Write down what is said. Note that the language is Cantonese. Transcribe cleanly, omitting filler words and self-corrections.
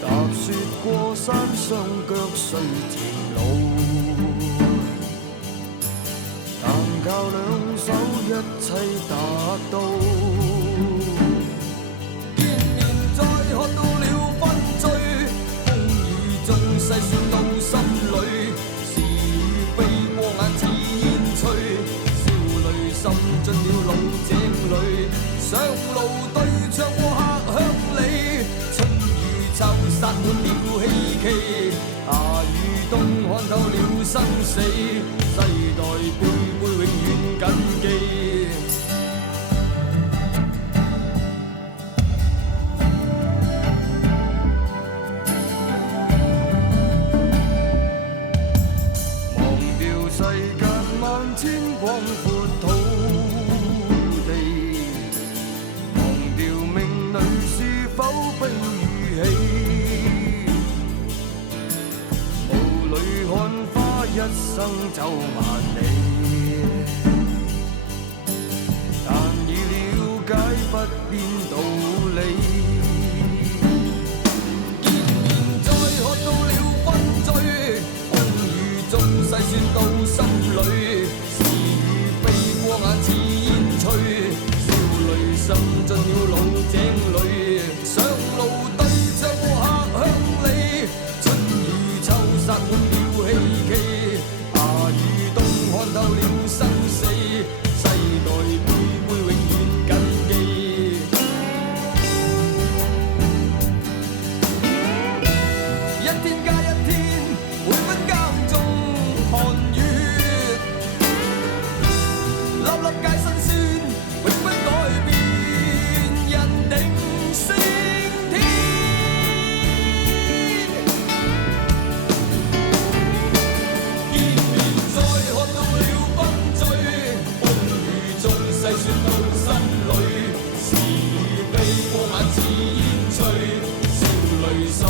踏雪過山，雙腳雖漸老，但靠兩手一切達到。見面再喝到了分醉，風雨中細算到心裏，是與非過眼似煙吹，笑淚滲進了老井裏，上路對唱過客鄉里，春雨秋灑滿了希冀，夏與冬看透了生死，世代輩輩永遠謹記。忘掉世間萬千廣闊土地，忘掉命裏是否悲與喜，霧裏看花一生走萬里，但已了解不變道理。見面再喝到了分醉，風雨中細算到心裏，是與非過眼似煙吹，笑淚滲進了老井裏，上路對唱過客鄉里，春雨秋灑滿了希冀，夏與冬看透了生死，世代輩輩永遠謹記。一天加一天，每分耕種寒雨，粒粒皆辛酸，永不改變，人定勝天。見面再喝到了分醉，風雨中細算到心裏，是與非過眼似煙吹，笑淚滲